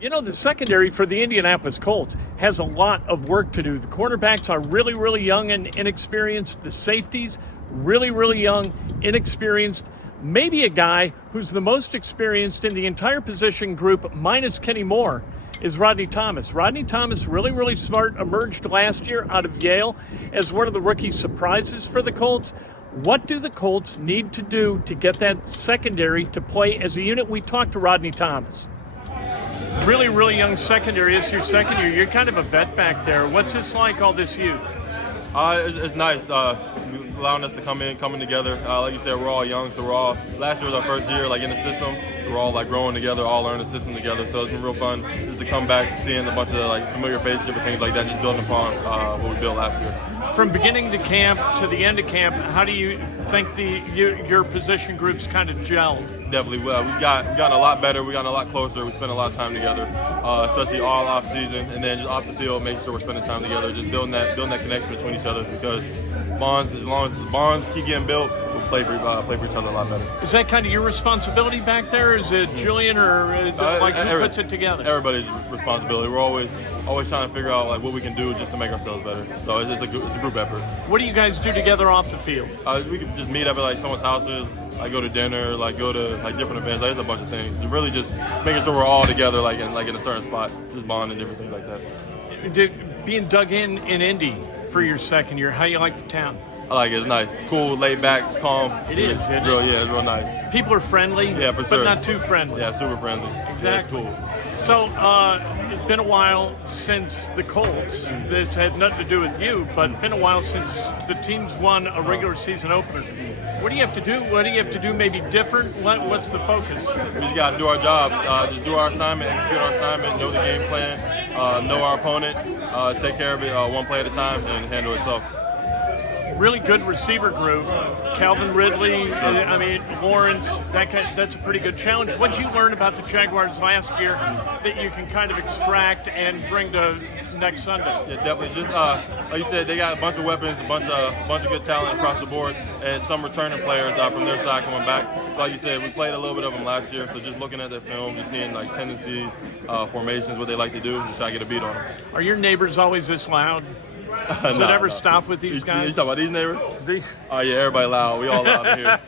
You know, the secondary for the Indianapolis Colts has a lot of work to do. The cornerbacks are really, really young and inexperienced. The safeties, really, really young, inexperienced. Maybe a guy who's the most experienced in the entire position group, minus Kenny Moore, is Rodney Thomas. Rodney Thomas, really, really smart, emerged last year out of Yale as one of the rookie surprises for the Colts. What do the Colts need to do to get that secondary to play as a unit? We talked to Rodney Thomas. Really, really young secondary. It's your second year. You're kind of a vet back there. What's this like, all this youth? It's nice allowing us to coming together. Like you said, we're all young, so last year was our first year in the system. So we're all growing together, all learning the system together. So it's been real fun just to come back, seeing a bunch of familiar faces, different things like that, just building upon what we built last year. From beginning to camp to the end of camp, how do you think your position groups kind of gelled? Definitely. We've gotten a lot better. We've gotten a lot closer. We spent a lot of time together, especially all off season, and then just off the field, making sure we're spending time together, just building that connection between each other. Because as long as bonds keep getting built, we'll play for each other a lot better. Is that kind of your responsibility back there? Is it Julian or who puts it together? Everybody's responsibility. We're always trying to figure out what we can do just to make ourselves better. So it's a group effort. What do you guys do together off the field? We can just meet up at someone's houses, go to dinner, go to different events. There's a bunch of things. Really just making sure we're all together in a certain spot, just bonding, different things like that. Being dug in Indy for your second year, how you like the town? I like it. It's nice. It's cool, laid back, it's calm. It's real nice. People are friendly, yeah, for sure. but not too friendly. Yeah, super friendly. Exactly. Yeah, it's cool. So it's been a while since the Colts. This had nothing to do with you, but it's been a while since the team's won a regular season opener. What do you have to do? What do you have to do maybe different? What's the focus? We just got to do our job. Just do our assignment, execute our assignment, know the game plan, know our opponent, take care of it one play at a time, and handle itself. Really good receiver group. Calvin Ridley, Lawrence, that's a pretty good challenge. What did you learn about the Jaguars last year that you can kind of extract and bring to next Sunday? Yeah, definitely. Just like you said, they got a bunch of weapons, a bunch of good talent across the board, and some returning players from their side coming back. So like you said, we played a little bit of them last year, so just looking at their film, just seeing tendencies, formations, what they like to do, just try to get a beat on them. Are your neighbors always this loud? Does it ever stop with these guys? You talking about these neighbors? Oh, yeah, everybody loud. We all loud in here.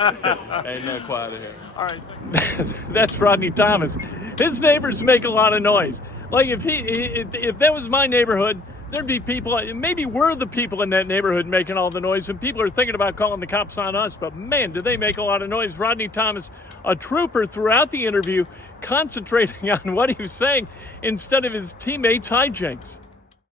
Ain't nothing quiet in here. All right. That's Rodney Thomas. His neighbors make a lot of noise. If that was my neighborhood, there'd be people, maybe we're the people in that neighborhood making all the noise, and people are thinking about calling the cops on us, but man, do they make a lot of noise. Rodney Thomas, a trooper throughout the interview, concentrating on what he was saying instead of his teammates' hijinks.